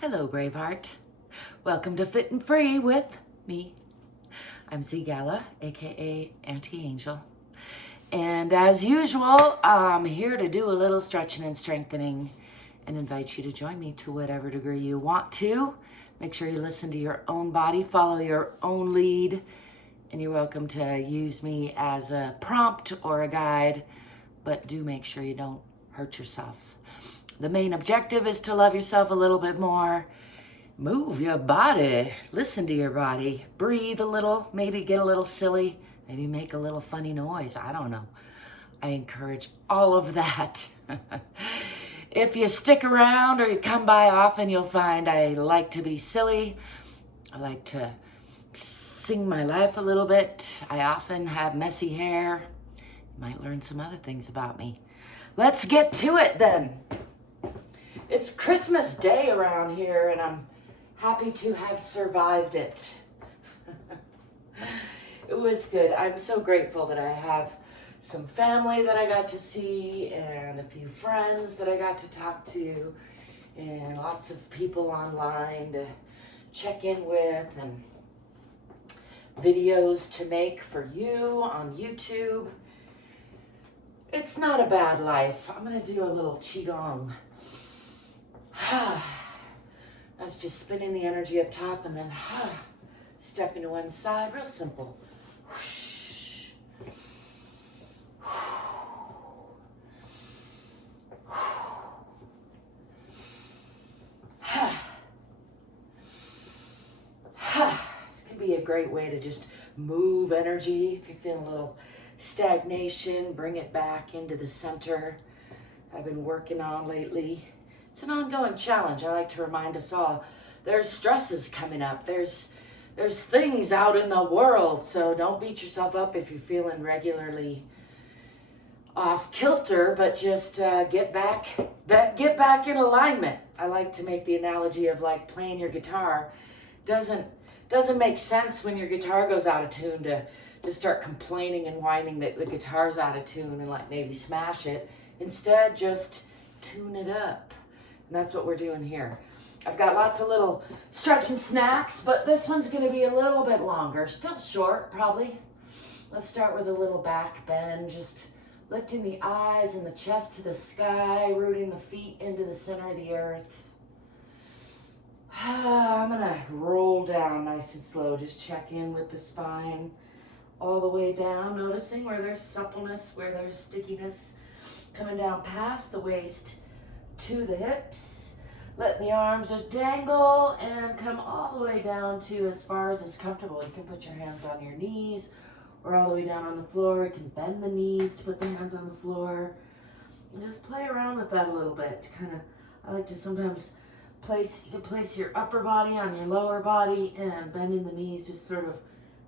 Hello, Braveheart. Welcome to Fit and Free with me. I'm ZGALA, aka Auntie Angel. And as usual, I'm here to do a little stretching and strengthening and invite you to join me to whatever degree you want to. Make sure you listen to your own body, follow your own lead, and you're welcome to use me as a prompt or a guide, but do make sure you don't hurt yourself. The main objective is to love yourself a little bit more. Move your body, listen to your body, breathe a little, maybe get a little silly, maybe make a little funny noise, I don't know. I encourage all of that. If you stick around or you come by often, you'll find I like to be silly. I like to sing my life a little bit. I often have messy hair. You might learn some other things about me. Let's get to it then. It's Christmas Day around here, and I'm happy to have survived it. It was good. I'm so grateful that I have some family that I got to see and a few friends that I got to talk to and lots of people online to check in with and videos to make for you on YouTube. It's not a bad life. I'm going to do a little qigong. That's just spinning the energy up top and then stepping to one side, real simple. This can be a great way to just move energy if you're feeling a little stagnation, bring it back into the center. I've been working on lately. It's an ongoing challenge. I like to remind us all there's stresses coming up. There's things out in the world. So don't beat yourself up if you're feeling regularly off kilter, but just get back in alignment. I like to make the analogy of like playing your guitar. Doesn't make sense when your guitar goes out of tune to start complaining and whining that the guitar's out of tune and like maybe smash it. Instead, just tune it up. And that's what we're doing here. I've got lots of little stretching snacks, but this one's going to be a little bit longer. Still short, probably. Let's start with a little back bend, just lifting the eyes and the chest to the sky, rooting the feet into the center of the earth. I'm going to roll down nice and slow. Just check in with the spine all the way down, noticing where there's suppleness, where there's stickiness, coming down past the waist to the hips, letting the arms just dangle and come all the way down to as far as is comfortable. You can put your hands on your knees or all the way down on the floor. You can bend the knees to put the hands on the floor and just play around with that a little bit. I like to sometimes you can place your upper body on your lower body and bending the knees, just sort of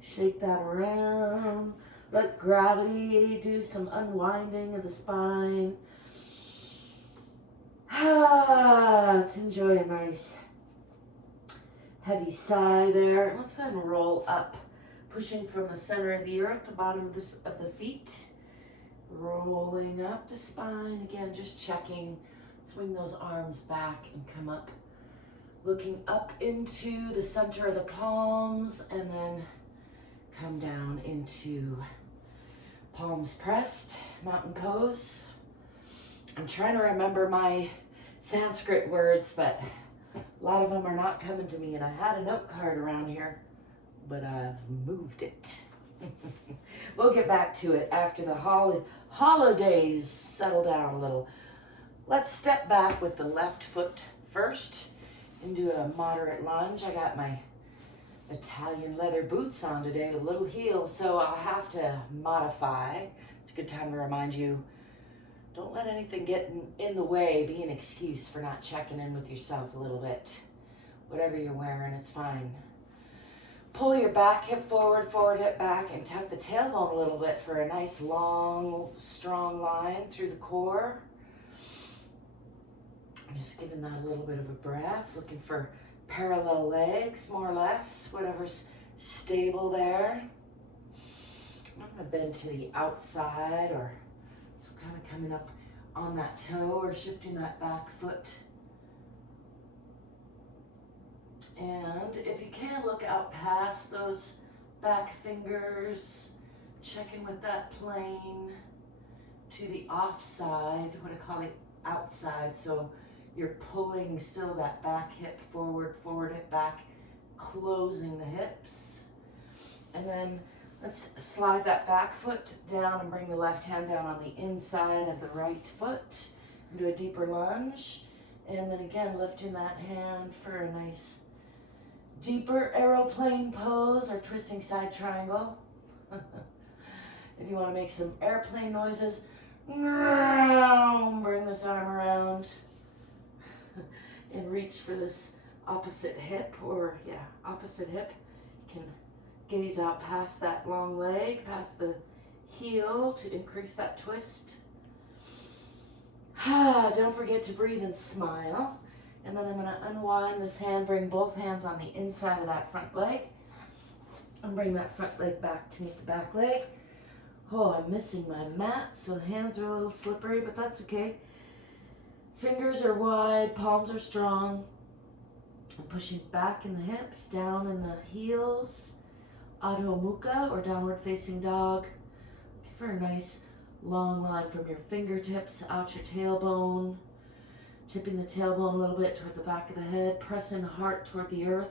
shake that around. Let gravity do some unwinding of the spine. Let's enjoy a nice heavy sigh there. Let's go ahead and roll up, pushing from the center of the earth, the bottom of the feet, rolling up the spine. Again, just checking. Swing those arms back and come up, looking up into the center of the palms, and then come down into palms pressed, mountain pose. I'm trying to remember my Sanskrit words, but a lot of them are not coming to me, and I had a note card around here, but I've moved it. We'll get back to it after the holidays settle down a little. Let's step back with the left foot first into a moderate lunge. I got my Italian leather boots on today with little heels, so I'll have to modify. It's a good time to remind you, don't let anything get in the way, be an excuse for not checking in with yourself a little bit. Whatever you're wearing, it's fine. Pull your back hip forward, hip back, and tuck the tailbone a little bit for a nice, long, strong line through the core. I'm just giving that a little bit of a breath, looking for parallel legs, more or less, whatever's stable there. I'm going to bend to the outside, or so kind of coming up on that toe or shifting that back foot And if you can, look out past those back fingers, check in with that plane to the offside, what I call the outside. So you're pulling still that back hip forward, forward hip back, closing the hips. And then let's slide that back foot down and bring the left hand down on the inside of the right foot. Do a deeper lunge. And then again, lifting that hand for a nice deeper aeroplane pose or twisting side triangle. If you want to make some airplane noises, bring this arm around and reach for this opposite hip, or opposite hip. You can gaze out past that long leg, past the heel to increase that twist. Don't forget to breathe and smile. And then I'm going to unwind this hand, bring both hands on the inside of that front leg, and bring that front leg back to meet the back leg. Oh, I'm missing my mat, so the hands are a little slippery, but that's okay. Fingers are wide, palms are strong. I'm pushing back in the hips, down in the heels. Adho Mukha, or downward facing dog. Looking for a nice long line from your fingertips out your tailbone. Tipping the tailbone a little bit toward the back of the head, pressing the heart toward the earth.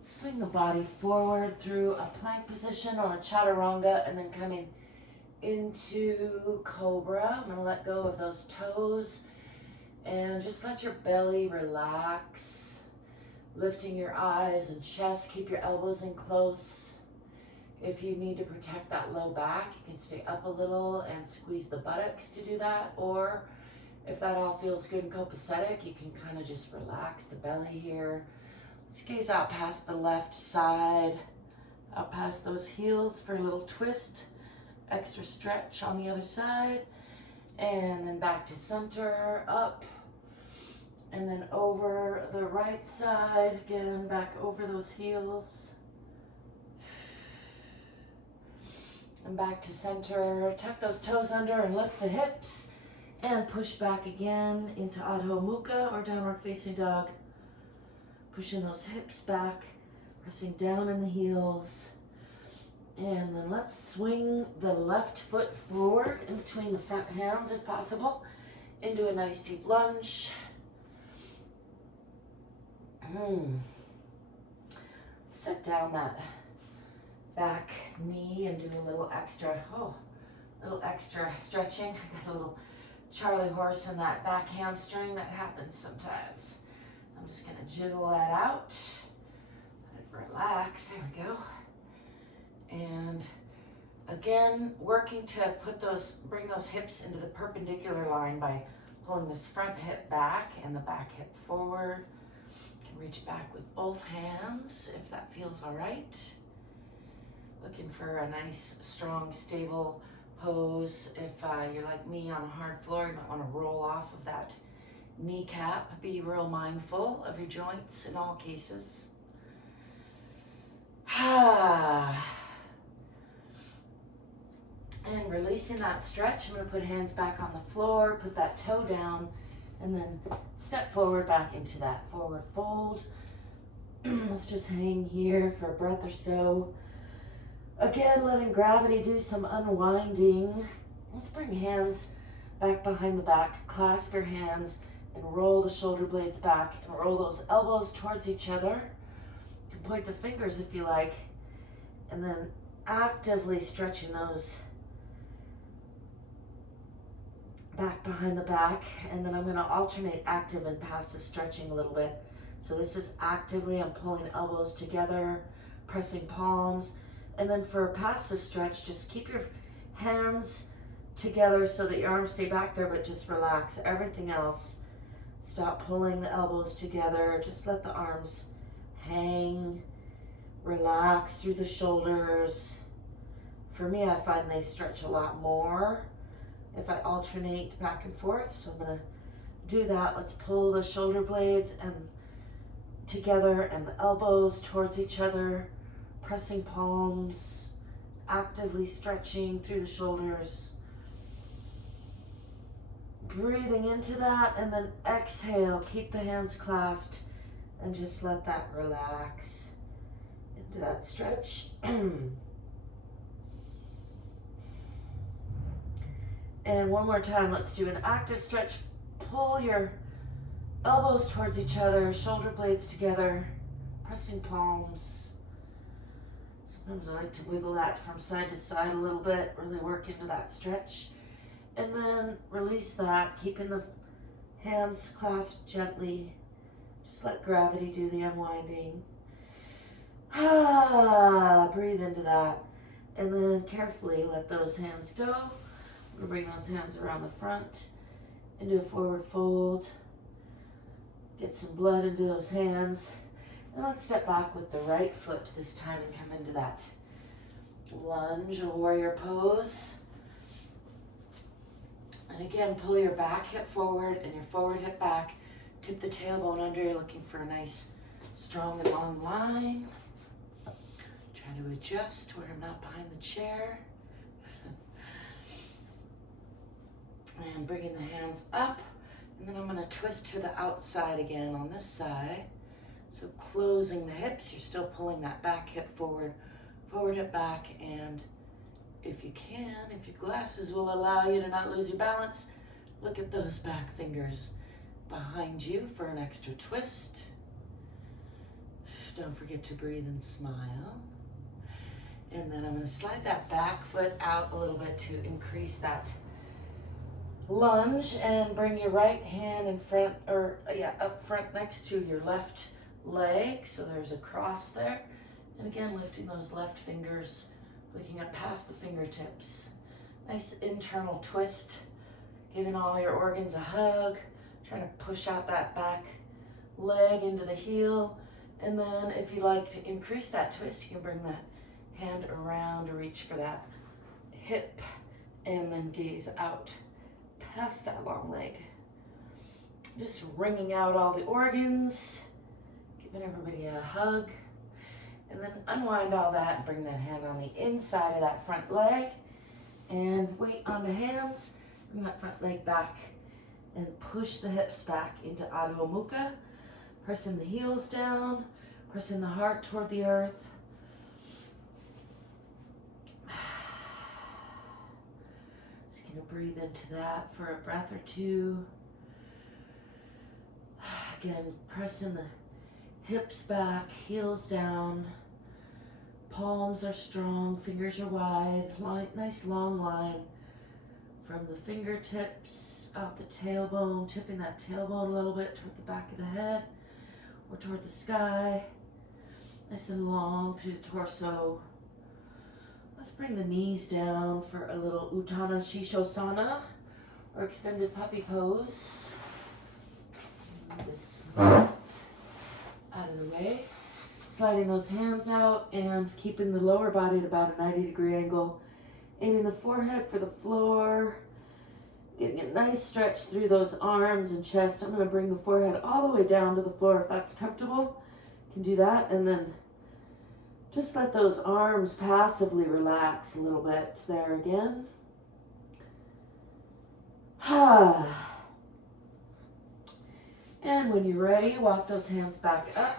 Swing the body forward through a plank position or a chaturanga, and then coming into cobra. I'm going to let go of those toes and just let your belly relax. Lifting your eyes and chest, keep your elbows in close. If you need to protect that low back, you can stay up a little and squeeze the buttocks to do that. Or if that all feels good and copacetic, you can kind of just relax the belly here. Let's gaze out past the left side, out past those heels for a little twist. Extra stretch on the other side. And then back to center, up. And then over the right side, again, back over those heels. And back to center. Tuck those toes under and lift the hips. And push back again into Adho Mukha, or downward facing dog. Pushing those hips back, pressing down in the heels. And then let's swing the left foot forward in between the front hands if possible, into a nice deep lunge. Set down that back knee and do a little extra stretching. I got a little Charlie horse in that back hamstring. That happens sometimes. I'm just going to jiggle that out. Let it relax. There we go. And again, working to bring those hips into the perpendicular line by pulling this front hip back and the back hip forward. You can reach back with both hands if that feels all right. Looking for a nice, strong, stable pose. If you're like me on a hard floor, you might want to roll off of that kneecap. Be real mindful of your joints in all cases. And releasing that stretch, I'm going to put hands back on the floor, put that toe down, and then step forward back into that forward fold. Let's just hang here for a breath or so. Again, letting gravity do some unwinding. Let's bring hands back behind the back, clasp your hands, and roll the shoulder blades back, and roll those elbows towards each other. You can point the fingers if you like, and then actively stretching those back behind the back. And then I'm going to alternate active and passive stretching a little bit. So this is actively, I'm pulling elbows together, pressing palms. And then for a passive stretch, just keep your hands together so that your arms stay back there, but just relax everything else. Stop pulling the elbows together. Just let the arms hang. Relax through the shoulders. For me, I find they stretch a lot more if I alternate back and forth. So I'm going to do that. Let's pull the shoulder blades and together and the elbows towards each other. Pressing palms, actively stretching through the shoulders. Breathing into that, and then exhale. Keep the hands clasped and just let that relax into that stretch. And one more time, let's do an active stretch. Pull your elbows towards each other, shoulder blades together, pressing palms. Sometimes I like to wiggle that from side to side a little bit, really work into that stretch. And then release that, keeping the hands clasped gently. Just let gravity do the unwinding. Breathe into that. And then carefully let those hands go. I'm going to bring those hands around the front into a forward fold. Get some blood into those hands. And let's step back with the right foot this time and come into that lunge or warrior pose. And again, pull your back hip forward and your forward hip back. Tip the tailbone under. You're looking for a nice, strong and long line. Trying to adjust where I'm not behind the chair. And bringing the hands up. And then I'm going to twist to the outside again on this side. So closing the hips, you're still pulling that back hip forward, forward hip back, and if you can, if your glasses will allow you to not lose your balance, look at those back fingers behind you for an extra twist. Don't forget to breathe and smile. And then I'm going to slide that back foot out a little bit to increase that lunge, and bring your right hand in front, or up front next to your left leg, so there's a cross there. And again, lifting those left fingers, looking up past the fingertips. Nice internal twist, giving all your organs a hug, trying to push out that back leg into the heel. And then if you like to increase that twist, you can bring that hand around to reach for that hip and then gaze out past that long leg. Just wringing out all the organs, giving everybody a hug, and then unwind all that and bring that hand on the inside of that front leg and weight on the hands. Bring that front leg back and push the hips back into Adho Mukha, pressing the heels down, pressing the heart toward the earth. Just gonna breathe into that for a breath or two. Again, pressing the hips back, heels down, palms are strong, fingers are wide, nice long line from the fingertips out the tailbone, tipping that tailbone a little bit toward the back of the head or toward the sky, nice and long through the torso. Let's bring the knees down for a little Utthana Shishosana or extended puppy pose. Move this mat out of the way. Sliding those hands out and keeping the lower body at about a 90-degree angle. Aiming the forehead for the floor. Getting a nice stretch through those arms and chest. I'm going to bring the forehead all the way down to the floor if that's comfortable. You can do that, and then just let those arms passively relax a little bit there again. And when you're ready, walk those hands back up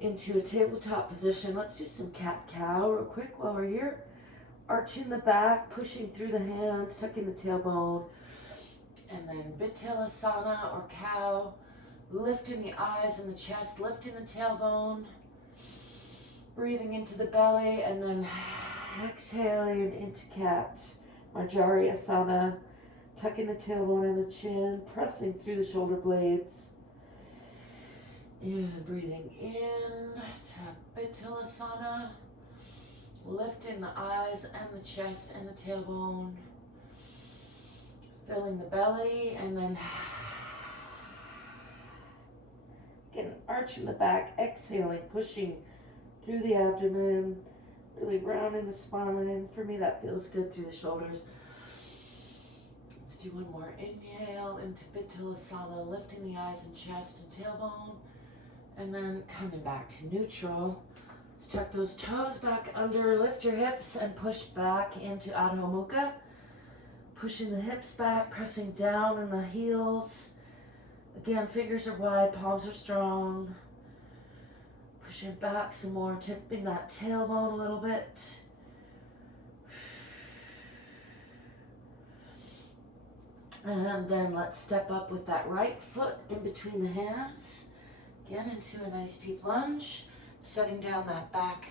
into a tabletop position. Let's do some cat-cow real quick while we're here. Arching the back, pushing through the hands, tucking the tailbone. And then Vittilasana or cow, lifting the eyes and the chest, lifting the tailbone. Breathing into the belly, and then exhaling into cat. Marjariasana, tucking the tailbone and the chin, pressing through the shoulder blades. And breathing in to Vittilasana, lifting the eyes and the chest and the tailbone, filling the belly, and then again, arching the back, exhaling, pushing through the abdomen, really rounding the spine. For me, that feels good through the shoulders. Let's do one more. Inhale into Vittilasana, lifting the eyes and chest and tailbone, and then coming back to neutral. Let's tuck those toes back under, lift your hips, and push back into Adho Mukha. Pushing the hips back, pressing down in the heels. Again, fingers are wide, palms are strong. Pushing back some more, tipping that tailbone a little bit. And then let's step up with that right foot in between the hands. Again, into a nice deep lunge. Setting down that back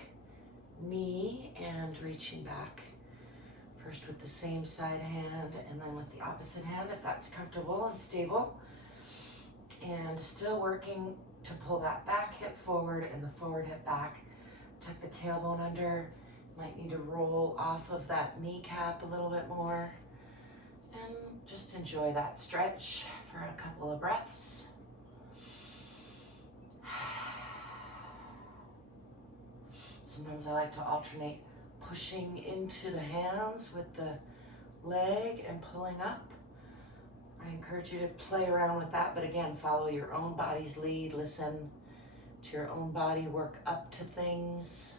knee and reaching back. First with the same side hand and then with the opposite hand if that's comfortable and stable. And still working to pull that back hip forward and the forward hip back. Tuck the tailbone under. Might need to roll off of that kneecap a little bit more. And just enjoy that stretch for a couple of breaths. Sometimes I like to alternate pushing into the hands with the leg and pulling up. I encourage you to play around with that, but again, follow your own body's lead. Listen to your own body, work up to things.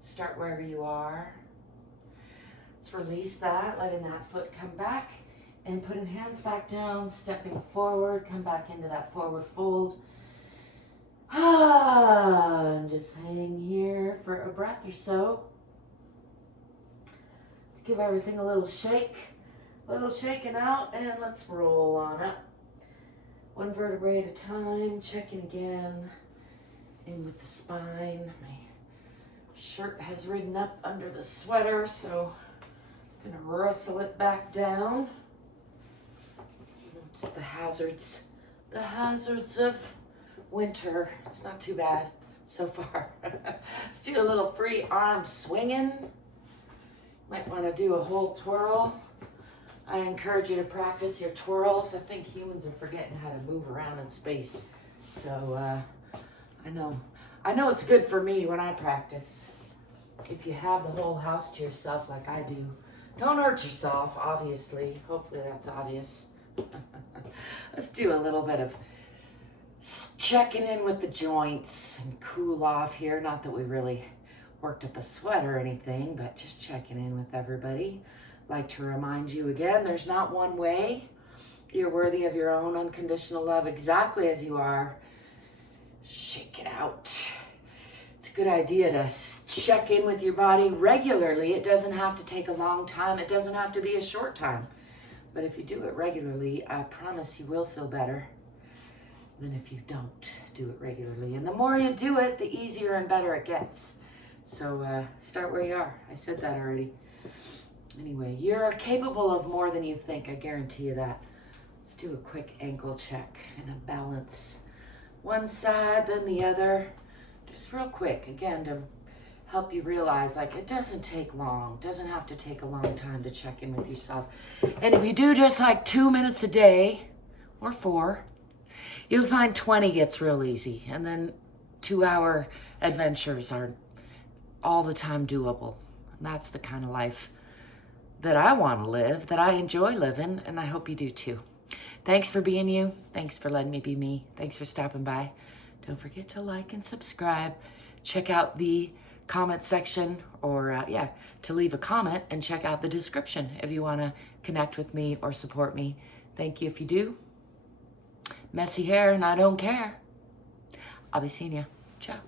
Start wherever you are. Let's release that, letting that foot come back and putting hands back down, stepping forward, come back into that forward fold. And just hang here for a breath or so. Let's give everything a little shake. A little shaking out, and let's roll on up. One vertebrae at a time, checking again. In with the spine. My shirt has ridden up under the sweater, so I'm gonna wrestle it back down. It's the hazards of winter. It's not too bad so far. Let's do a little free arm swinging. Might want to do a whole twirl. I encourage you to practice your twirls. I think humans are forgetting how to move around in space. So I know it's good for me when I practice. If you have the whole house to yourself like I do, don't hurt yourself, obviously. Hopefully that's obvious. Let's do a little bit of checking in with the joints and cool off here. Not that we really worked up a sweat or anything, but just checking in with everybody. Like to remind you again, there's not one way. You're worthy of your own unconditional love exactly as you are. Shake it out. It's a good idea to check in with your body regularly. It doesn't have to take a long time. It doesn't have to be a short time. But if you do it regularly, I promise you will feel better than if you don't do it regularly. And the more you do it, the easier and better it gets. So start where you are. I said that already. Anyway, you're capable of more than you think. I guarantee you that. Let's do a quick ankle check and a balance. One side, then the other. Just real quick, again, to help you realize, like, it doesn't take long. It doesn't have to take a long time to check in with yourself. And if you do just like 2 minutes a day, or 4, you'll find 20 gets real easy. And then 2-hour adventures are all the time doable. And that's the kind of life that I want to live, that I enjoy living, and I hope you do too. Thanks for being you. Thanks for letting me be me. Thanks for stopping by. Don't forget to like and subscribe. Check out the comment section, or to leave a comment, and check out the description if you want to connect with me or support me. Thank you if you do. Messy hair and I don't care. I'll be seeing you. Ciao.